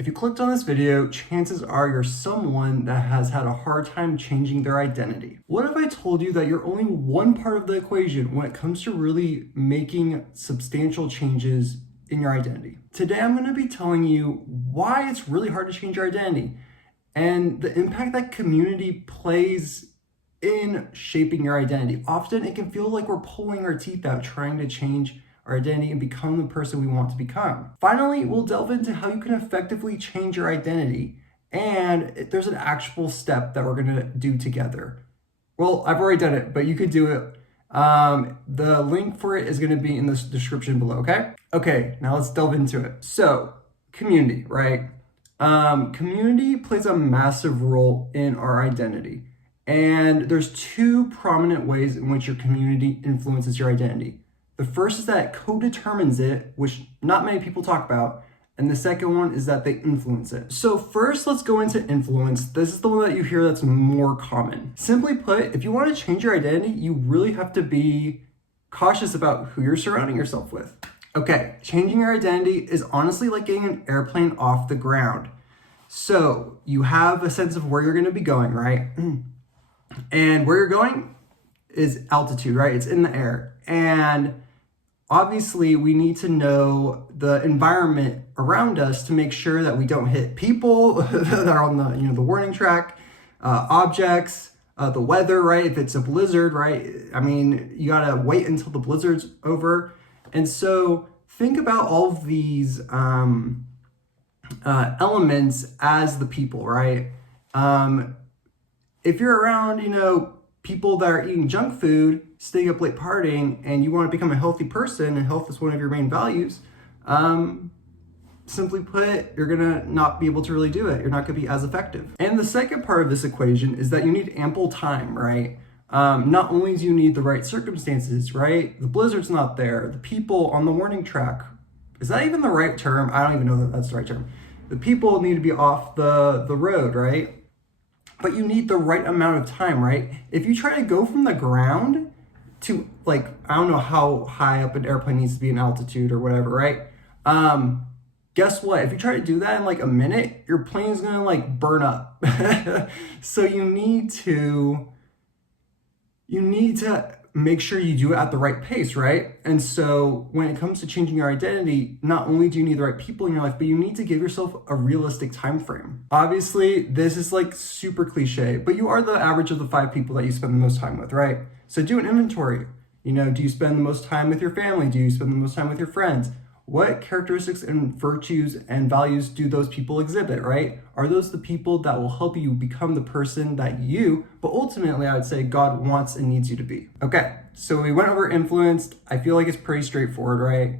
if you clicked on this video, chances are you're someone that has had a hard time changing their identity. What if I told you that you're only one part of the equation when it comes to really making substantial changes in your identity? Today, I'm going to be telling you why it's really hard to change your identity and the impact that community plays in shaping your identity. Often it can feel like we're pulling our teeth out trying to change our identity and become the person we want to become. Finally, we'll delve into how you can effectively change your identity, and there's an actual step that we're gonna do together. Well, I've already done it, but you could do it. The link for it is gonna be in the description below, okay? Okay, now let's delve into it. So, community, right? Community plays a massive role in our identity. And there's two prominent ways in which your community influences your identity. The first is that it co-determines it, which not many people talk about. And the second one is that they influence it. So first, let's go into influence. This is the one that you hear that's more common. Simply put, if you want to change your identity, you really have to be cautious about who you're surrounding yourself with. Okay, changing your identity is honestly like getting an airplane off the ground. So you have a sense of where you're going to be going, right? And where you're going is altitude, right? It's in the air. And obviously, we need to know the environment around us to make sure that we don't hit people that are on the warning track, objects, the weather, right? If it's a blizzard, right? I mean, you gotta wait until the blizzard's over. And so think about all of these elements as the people, right? If you're around, people that are eating junk food, staying up late partying, and you want to become a healthy person, and health is one of your main values, simply put, you're gonna not be able to really do it. You're not gonna be as effective. And the second part of this equation is that you need ample time, right? Not only do you need the right circumstances, right? The blizzard's not there. The people on the warning track, is that even the right term? I don't even know that that's the right term. The people need to be off the road, right? But you need the right amount of time, right? If you try to go from the ground to, I don't know how high up an airplane needs to be in altitude or whatever, right? Guess what? If you try to do that in a minute, your plane's gonna burn up. So you need to make sure you do it at the right pace, right? And so when it comes to changing your identity, not only do you need the right people in your life, but you need to give yourself a realistic time frame. Obviously, this is super cliche, but you are the average of the 5 people that you spend the most time with, right? So do an inventory. Do you spend the most time with your family? Do you spend the most time with your friends? What characteristics and virtues and values do those people exhibit, right? Are those the people that will help you become the person that but ultimately I would say God wants and needs you to be? Okay, so we went over influenced. I feel like it's pretty straightforward, right?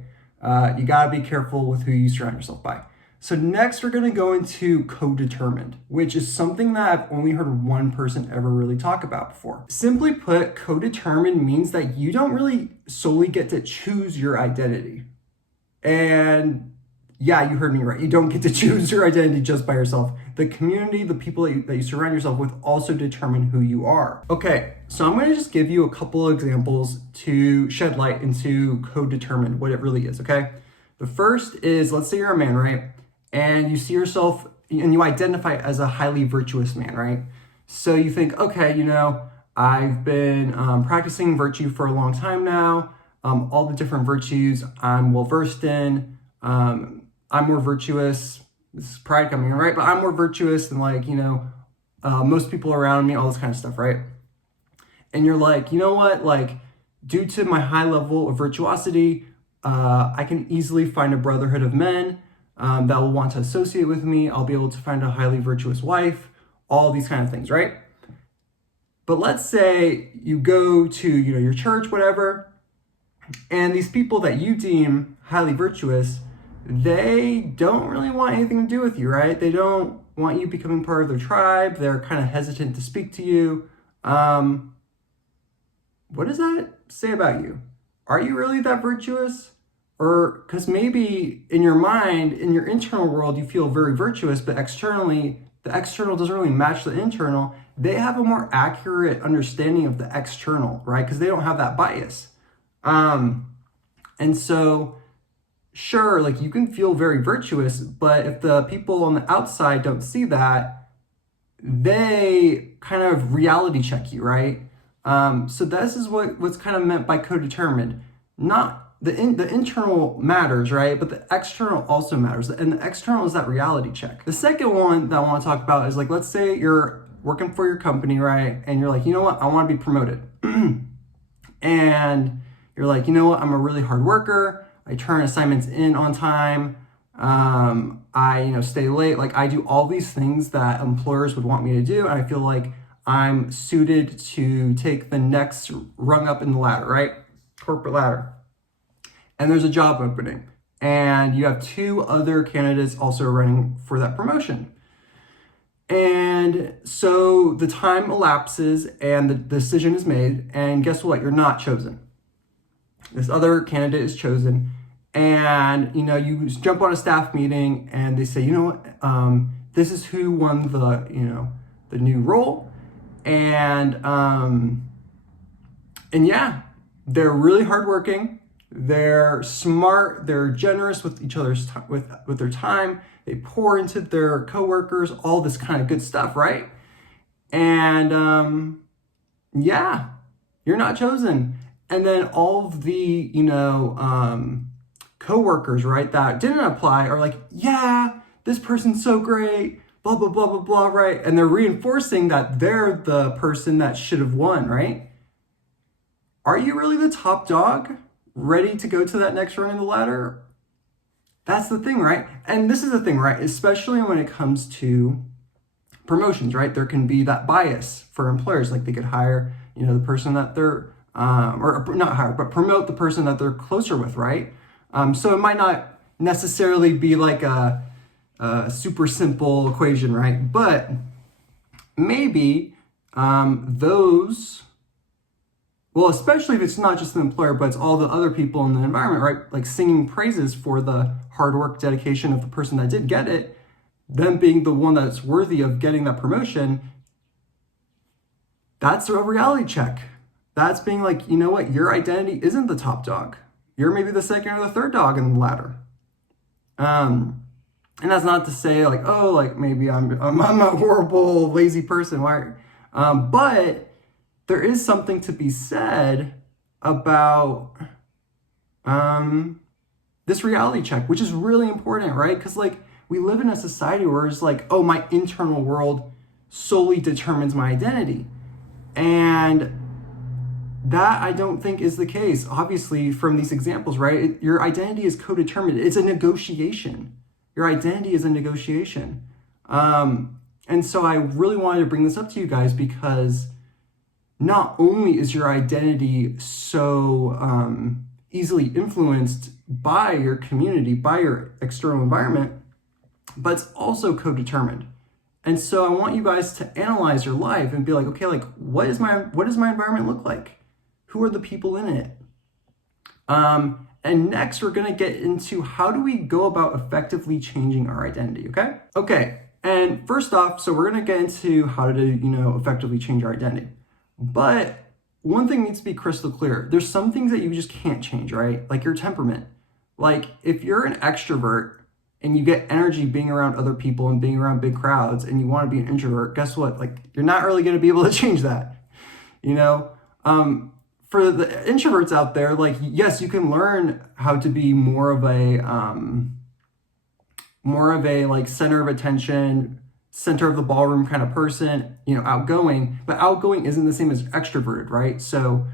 You gotta be careful with who you surround yourself by. So next we're gonna go into co-determined, which is something that I've only heard one person ever really talk about before. Simply put, co-determined means that you don't really solely get to choose your identity. And yeah, you heard me right. You don't get to choose your identity just by yourself. The community, the people that you surround yourself with also determine who you are. Okay, so I'm gonna just give you a couple of examples to shed light into co-determined, what it really is, okay? The first is, let's say you're a man, right? And you see yourself, and you identify as a highly virtuous man, right? So you think, okay, I've been practicing virtue for a long time now. All the different virtues I'm well versed in. I'm more virtuous. This is pride coming in, right? But I'm more virtuous than most people around me, all this kind of stuff, right? And you're like, you know what? Due to my high level of virtuosity, I can easily find a brotherhood of men that will want to associate with me. I'll be able to find a highly virtuous wife, all these kind of things, right? But let's say you go to, your church, whatever, and these people that you deem highly virtuous, they don't really want anything to do with you, right? They don't want you becoming part of their tribe. They're kind of hesitant to speak to you. What does that say about you? Are you really that virtuous? Or because maybe in your mind, in your internal world, you feel very virtuous, but externally, the external doesn't really match the internal. They have a more accurate understanding of the external, right? Because they don't have that bias. And so sure, like you can feel very virtuous, but if the people on the outside don't see that, they kind of reality check you, right? So this is what's kind of meant by codetermined. Not the internal matters, right? But the external also matters. And the external is that reality check. The second one that I want to talk about is like, let's say you're working for your company, right? And you're like, you know what? I want to be promoted. And you're like, you know what? I'm a really hard worker. I turn assignments in on time. I stay late. Like I do all these things that employers would want me to do. And I feel like I'm suited to take the next rung up in the ladder, right? Corporate ladder. And there's a job opening. And you have two other candidates also running for that promotion. And so the time elapses and the decision is made. And guess what? You're not chosen. This other candidate is chosen. And, you jump on a staff meeting and they say, you know what, this is who won the new role. And yeah, they're really hardworking. They're smart. They're generous with each other's with their time. They pour into their coworkers, all this kind of good stuff, right? And yeah, you're not chosen. And then all of the coworkers, right, that didn't apply are like, yeah, this person's so great, blah blah blah blah blah, right? And they're reinforcing that they're the person that should have won, right? Are you really the top dog, ready to go to that next rung in the ladder? That's the thing, right? And this is the thing, right? Especially when it comes to promotions, right? There can be that bias for employers. Like they could hire, the person that they're, or not hire, but promote the person that they're closer with, right? So it might not necessarily be like a super simple equation, right? But maybe especially if it's not just the employer, but it's all the other people in the environment, right? Like singing praises for the hard work, dedication of the person that did get it, them being the one that's worthy of getting that promotion. That's a reality check. That's being like, you know what? Your identity isn't the top dog. You're maybe the second or the third dog in the ladder. And that's not to say like, oh, like maybe I'm a horrible, lazy person. Why? But there is something to be said about this reality check, which is really important, right? Because like we live in a society where it's like, oh, my internal world solely determines my identity. And that I don't think is the case. Obviously, from these examples, right? Your identity is co-determined. It's a negotiation. Your identity is a negotiation. And so I really wanted to bring this up to you guys because not only is your identity so easily influenced by your community, by your external environment, but it's also co-determined. And so I want you guys to analyze your life and be like, okay, like what does my environment look like? Who are the people in it? And next, we're gonna get into how do we go about effectively changing our identity, okay? Okay, and first off, so we're gonna get into how to, effectively change our identity. But one thing needs to be crystal clear. There's some things that you just can't change, right? Like your temperament. Like if you're an extrovert and you get energy being around other people and being around big crowds and you wanna be an introvert, guess what? Like you're not really gonna be able to change that, For the introverts out there, like, yes, you can learn how to be more of a like center of attention, center of the ballroom kind of person, outgoing, but outgoing isn't the same as extroverted, right? So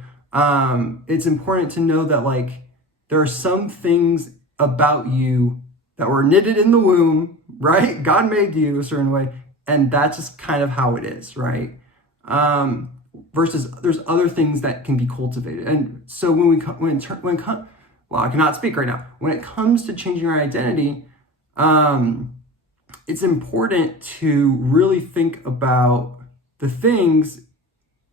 it's important to know that like there are some things about you that were knitted in the womb, right? God made you a certain way, and that's just kind of how it is, right? Versus there's other things that can be cultivated. And so I cannot speak right now. When it comes to changing our identity, it's important to really think about the things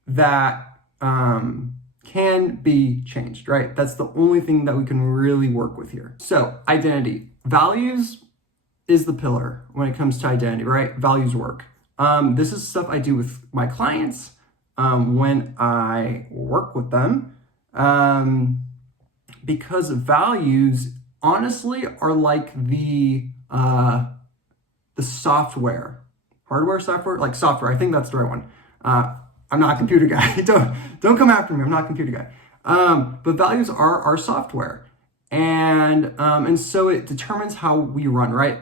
that can be changed, right? That's the only thing that we can really work with here. So identity, values is the pillar when it comes to identity, right? Values work. This is stuff I do with my clients when I work with them, because values honestly are like the software, hardware, software, like software. I think that's the right one. I'm not a computer guy. don't come after me. I'm not a computer guy. But values are our software, and so it determines how we run, right?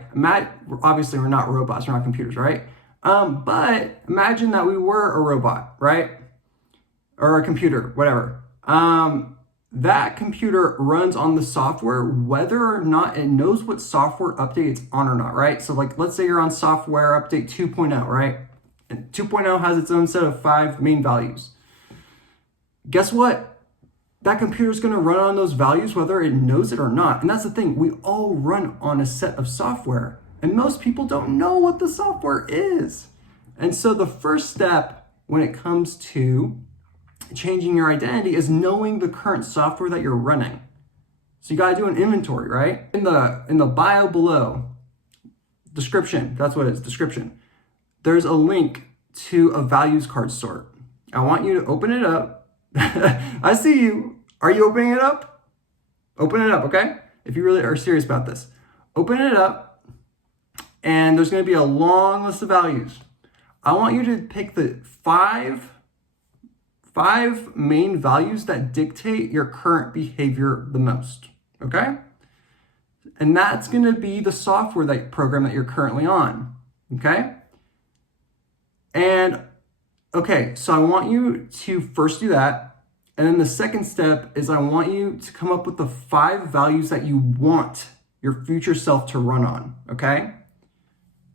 Obviously, we're not robots. We're not computers, right? But imagine that we were a robot, right? Or a computer, whatever. That computer runs on the software, whether or not it knows what software update it's on or not, right? So like, let's say you're on software update 2.0, right? And 2.0 has its own set of 5 main values. Guess what? That computer is going to run on those values, whether it knows it or not. And that's the thing. We all run on a set of software, and most people don't know what the software is. And so the first step when it comes to changing your identity is knowing the current software that you're running. So you got to do an inventory, right? In the bio below, description, that's what it is, description. There's a link to a values card sort. I want you to open it up. I see you. Are you opening it up? Open it up, okay? If you really are serious about this. Open it up, and there's going to be a long list of values. I want you to pick the five main values that dictate your current behavior the most, okay? And that's going to be the software program that you're currently on, okay? And okay, so I want you to first do that. And then the second step is I want you to come up with the 5 values that you want your future self to run on, okay?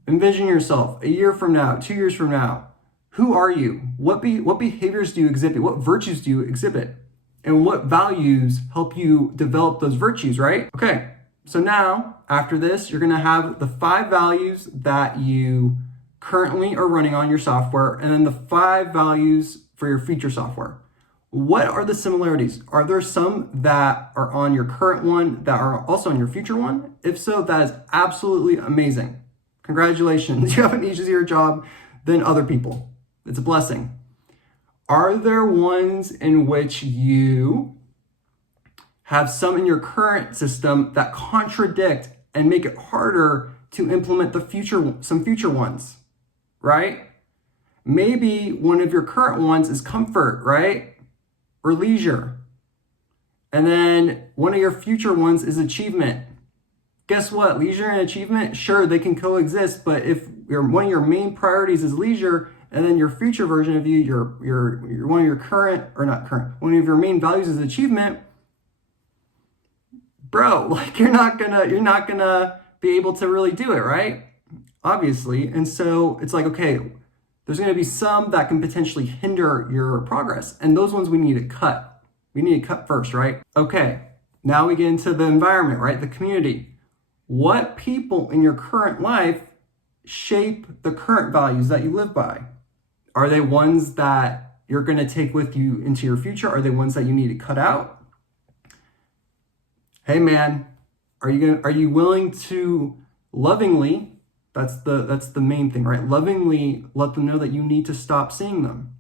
Envision yourself a year from now, 2 years from now. Who are you? What behaviors do you exhibit? What virtues do you exhibit? And what values help you develop those virtues, right? Okay, so now after this, you're gonna have the 5 values that you currently are running on your software, and then the 5 values for your future software. What are the similarities? Are there some that are on your current one that are also on your future one? If so, that is absolutely amazing. Congratulations, you have an easier job than other people. It's a blessing. Are there ones in which you have some in your current system that contradict and make it harder to implement some future ones, right? Maybe one of your current ones is comfort, right? Or leisure. And then one of your future ones is achievement. Guess what? Leisure and achievement, sure, they can coexist, but if one of your main priorities is leisure, and then your future version of you, your one of your one of your main values is achievement, bro, like you're not gonna be able to really do it, right? Obviously. And so it's like, okay, there's gonna be some that can potentially hinder your progress, and those ones we need to cut. We need to cut first, right? Okay, now we get into the environment, right? The community. What people in your current life shape the current values that you live by? Are they ones that you're going to take with you into your future? Are they ones that you need to cut out? Hey man, are you willing to lovingly, that's the main thing, right? Lovingly let them know that you need to stop seeing them.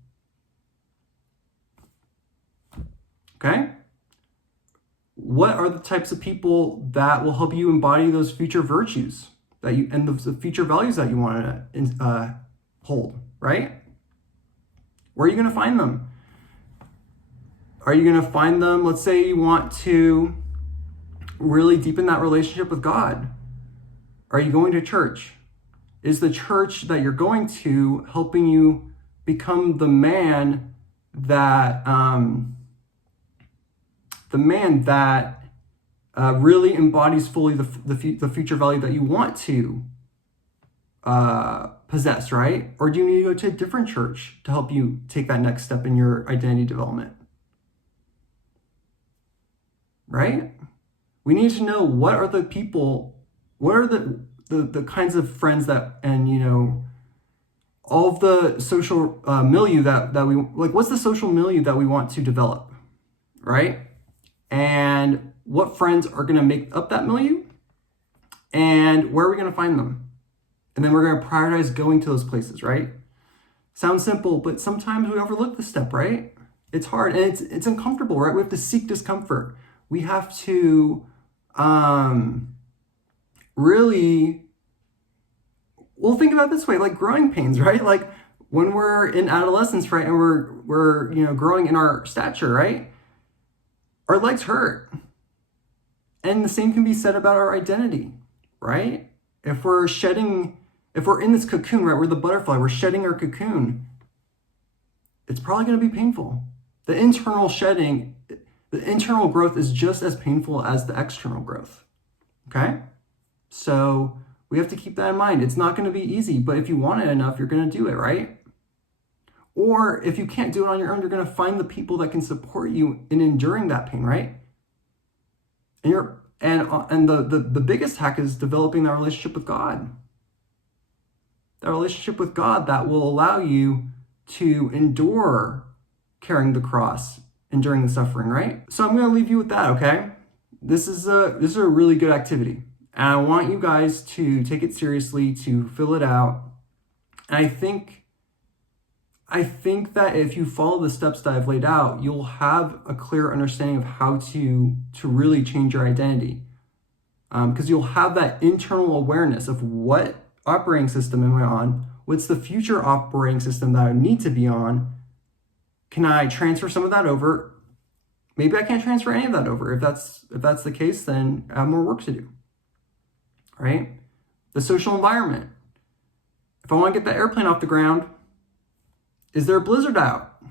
Okay? What are the types of people that will help you embody those future virtues and the future values that you want to hold, right? Where are you going to find them? Are you going to find them, let's say you want to really deepen that relationship with God. Are you going to church? Is the church that you're going to helping you become the man that really embodies fully the future value that you want to possess, right? Or do you need to go to a different church to help you take that next step in your identity development? Right? We need to know what are the kinds of friends that, and all of the social milieu that we, like, what's the social milieu that we want to develop, right? And what friends are going to make up that milieu, and where are we going to find them? And then we're going to prioritize going to those places, right? Sounds simple, but sometimes we overlook this step, right? It's hard and it's uncomfortable, right? We have to seek discomfort. We have to really, well, think about it this way, like growing pains, right? Like when we're in adolescence, right, and we're growing in our stature, right? Our legs hurt. And the same can be said about our identity, right? If we're in this cocoon, right, we're the butterfly, we're shedding our cocoon, it's probably going to be painful. The internal shedding, the internal growth is just as painful as the external growth, okay? So we have to keep that in mind. It's not going to be easy, but if you want it enough, you're going to do it, right? Or if you can't do it on your own, you're going to find the people that can support you in enduring that pain, right? And the biggest hack is developing that relationship with God. That relationship with God that will allow you to endure carrying the cross, enduring the suffering, right? So I'm going to leave you with that, okay? This is a really good activity. And I want you guys to take it seriously, to fill it out. And I think that if you follow the steps that I've laid out, you'll have a clear understanding of how to really change your identity. Because you'll have that internal awareness of what operating system am I on? What's the future operating system that I need to be on? Can I transfer some of that over? Maybe I can't transfer any of that over. If that's the case, then I have more work to do, right? The social environment. If I want to get the airplane off the ground, is there a blizzard out?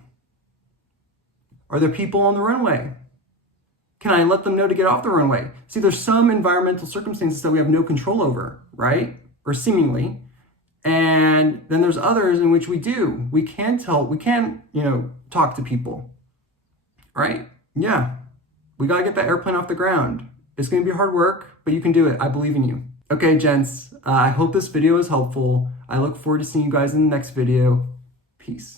Are there people on the runway? Can I let them know to get off the runway? See, there's some environmental circumstances that we have no control over, right? Or seemingly. And then there's others in which we do. We can talk to people, right? Yeah, we gotta get that airplane off the ground. It's gonna be hard work, but you can do it. I believe in you. Okay, gents, I hope this video is helpful. I look forward to seeing you guys in the next video. Peace.